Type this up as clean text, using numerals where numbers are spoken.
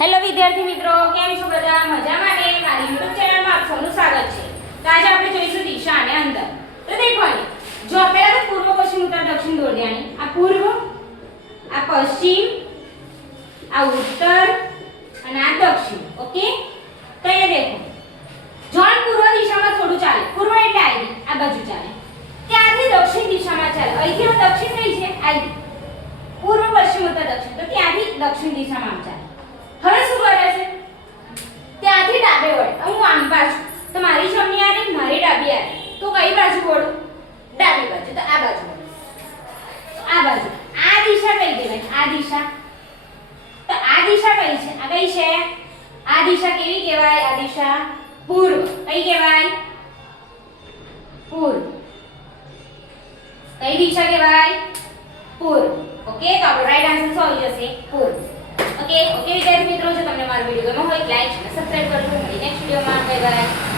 Hello વિદ્યાર્થી મિત્રો, કેમ છો બધા? મજામાં ને? મારી YouTube ચેનલમાં આપ સૌનું સ્વાગત છે. તો આજે આપણે જોઈશું દિશા અને અંતર. તો દેખો અહીં જો પહેલા તો પૂર્વ, પશ્ચિમ, ઉત્તર, દક્ષિણ દોરવાની. આ પૂર્વ, આ પશ્ચિમ, આ ઉત્તર અને આ દક્ષિણ. ઓકે, તો અહીંયા દેખો જોન પૂર્વ દિશામાં થોડું ચાલે. પૂર્વ એટલે આવી આ બાજુ ચાલે. ત્યાંથી દક્ષિણ દિશામાં ચાલે. અહીંથી દક્ષિણ કઈ છે? આવી પૂર્વ, પશ્ચિમ, ઉત્તર, દક્ષિણ. તો ત્યાંથી દક્ષિણ દિશામાં આમ ચાલે. હવે શું કરે છે? ત્યાંથી ડાબે વળે. હું આમ પાછું તો મારી જમણી આરી, મારી ડાબી આરી. તો કઈ બાજુ વળું? ડાબી બાજુ. તો આ બાજુ વળું. આ બાજુ. આ દિશા કઈ કહેવાય? આ દિશા. તો આ દિશા કઈ છે? આ કઈ છે? આ દિશા કેવી કહેવાય? આ દિશા પૂર્વ. કઈ કહેવાય? પૂર્વ. કઈ દિશા કહેવાય? પૂર્વ. ઓકે, તો આપણો રાઈટ આન્સર શું આવી જશે? પૂર્વ. ઓકે વિદ્યાર્થી મિત્રો, જો તમને મારો વિડિયો ગમ્યો હોય લાઈક અને સબસ્ક્રાઇબ કરજો. મળી નેક્સ્ટ વિડિયોમાં. Bye bye.